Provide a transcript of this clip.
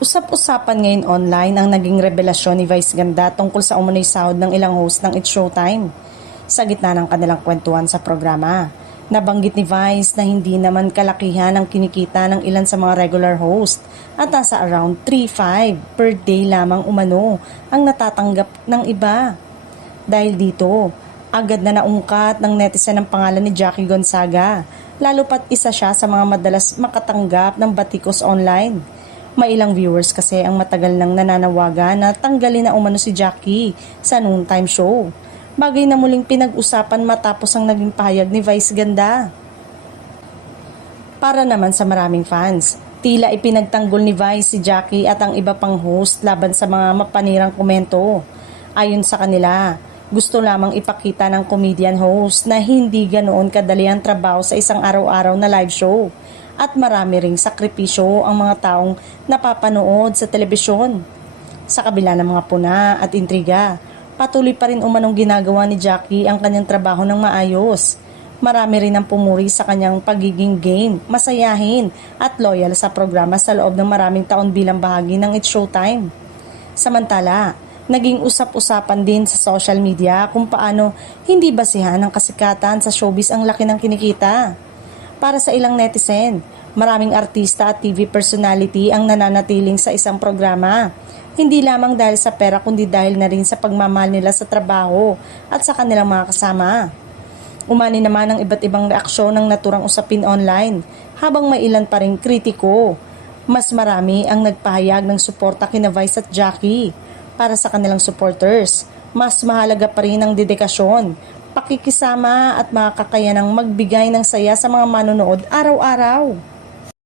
Usap-usapan ngayon online ang naging revelasyon ni Vice Ganda tungkol sa umunoy sahod ng ilang host ng It's Showtime. Sa gitna ng kanilang kwentuhan sa programa, nabanggit ni Vice na hindi naman kalakihan ang kinikita ng ilan sa mga regular host at nasa around 3.5 per day lamang umano ang natatanggap ng iba. Dahil dito, agad na naungkat ng netizen ang pangalan ni Jackie Gonzaga, lalo pat isa siya sa mga madalas makatanggap ng batikos online. May ilang viewers kasi ang matagal nang nananawagan na tanggalin na umano si Jackie sa noontime show. Bagay na muling pinag-usapan matapos ang naging pahayag ni Vice Ganda. Para naman sa maraming fans, tila ipinagtanggol ni Vice si Jackie at ang iba pang host laban sa mga mapanirang komento. Ayon sa kanila, gusto lamang ipakita ng comedian host na hindi ganoon kadali ang trabaho sa isang araw-araw na live show at marami ring sakripisyo ang mga taong napapanood sa telebisyon. Sa kabila ng mga puna at intriga, patuloy pa rin umanong ginagawa ni Jackie ang kanyang trabaho ng maayos. Marami rin ang pumuri sa kanyang pagiging game, masayahin at loyal sa programa sa loob ng maraming taon bilang bahagi ng It's Showtime. Samantala, naging usap-usapan din sa social media kung paano hindi basihan ng kasikatan sa showbiz ang laki ng kinikita. Para sa ilang netizen, maraming artista at TV personality ang nananatiling sa isang programa. Hindi lamang dahil sa pera kundi dahil na rin sa pagmamahal nila sa trabaho at sa kanilang mga kasama. Umani naman ang iba't ibang reaksyon ng naturang usapin online, habang may ilan pa ring kritiko. Mas marami ang nagpahayag ng suporta kina Vice at Jackie. Para sa kanilang supporters, mas mahalaga pa rin ang dedikasyon, pakikisama at mga kakayanang magbigay ng saya sa mga manonood araw-araw.